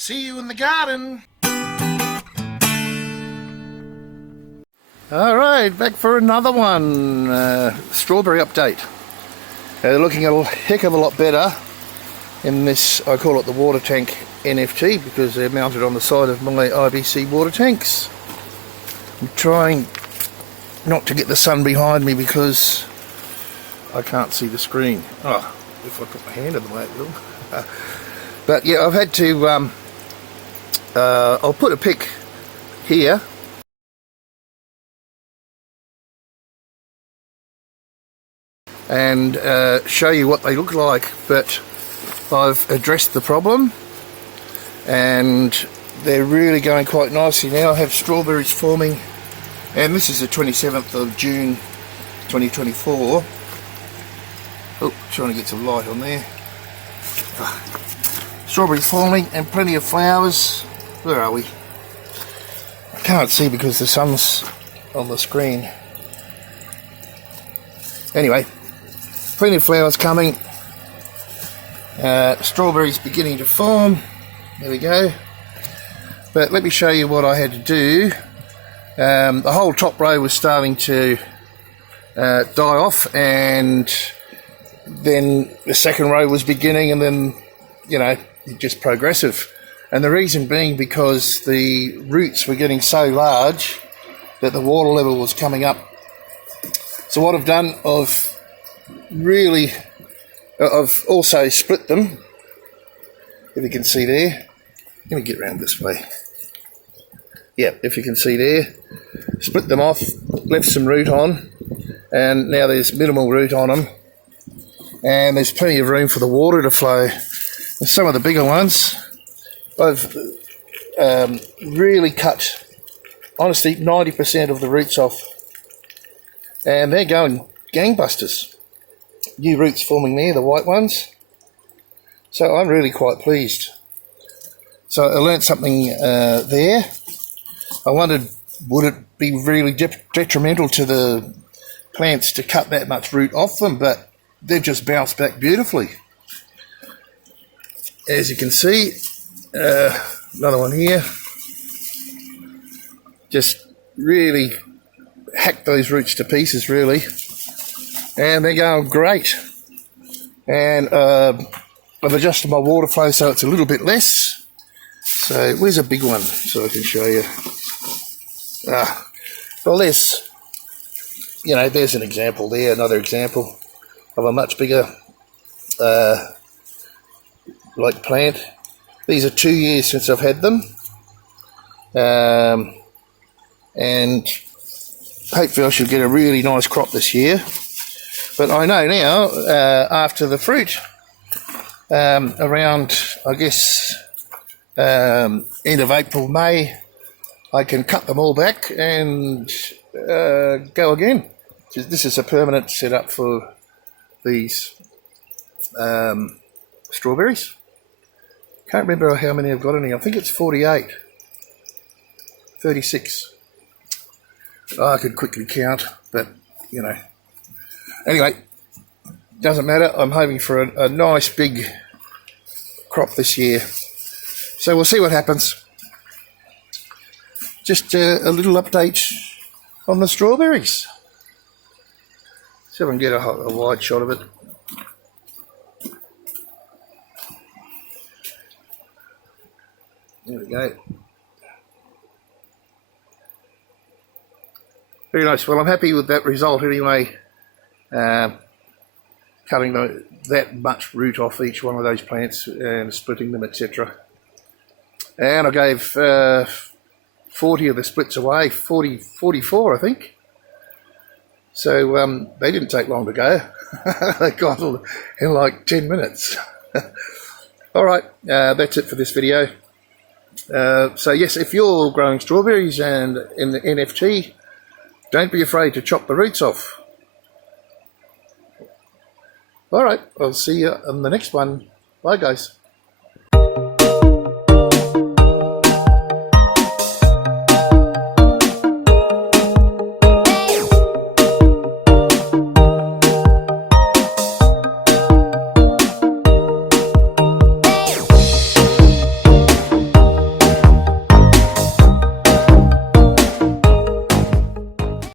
See you in the garden. Alright, back for another one. Strawberry update. They're looking a heck of a lot better in this, I call it the water tank NFT, because they're mounted on the side of my IBC water tanks. I'm trying not to get the sun behind me because I can't see the screen. Oh, if I put my hand in the way it will. But yeah, I've had to, I'll put a pic here. And show you what they look like, but I've addressed the problem and they're really going quite nicely now. I have strawberries forming, and this is the 27th of June 2024. Oh, trying to get some light on there. Strawberries forming and plenty of flowers. Where are we? I can't see because the sun's on the screen. Anyway, plenty of flowers coming. Strawberries beginning to form. There we go. But let me show you what I had to do. The whole top row was starting to die off, and then the second row was beginning, and then, you know, just progressive. And the reason being because the roots were getting so large that the water level was coming up. So what I've done, I've also split them, if you can see there. Let me get around this way. Yeah, if you can see there, split them off, left some root on, and now there's minimal root on them, and there's plenty of room for the water to flow. And some of the bigger ones, I've really cut, honestly, 90% of the roots off, and they're going gangbusters. New roots forming there, the white ones. So I'm really quite pleased. So I learnt something there. I wondered, would it be really detrimental to the plants to cut that much root off them, but they've just bounced back beautifully. As you can see, another one here. Just really hacked those roots to pieces, really. And they're going great. And I've adjusted my water flow so it's a little bit less. So where's a big one so I can show you? Well, there's an example there, another example of a much bigger like plant. These are 2 years since I've had them, and hopefully I should get a really nice crop this year. But I know now, after the fruit, around, I guess, end of April, May, I can cut them all back and go again. This is a permanent setup for these strawberries. Can't remember how many I've got in here. I think it's 48. 36. Oh, I could quickly count, but, you know. Anyway, doesn't matter. I'm hoping for a nice big crop this year. So we'll see what happens. Just a little update on the strawberries. See if I can get a wide shot of it. There we go. Very nice. Well, I'm happy with that result anyway. Cutting that much root off each one of those plants and splitting them, etc. And I gave 40 of the splits away, 44 I think. So they didn't take long to go. They got in like 10 minutes. Alright, that's it for this video. So yes, if you're growing strawberries and in the NFT, don't be afraid to chop the roots off. Alright, I'll see you on the next one. Bye guys.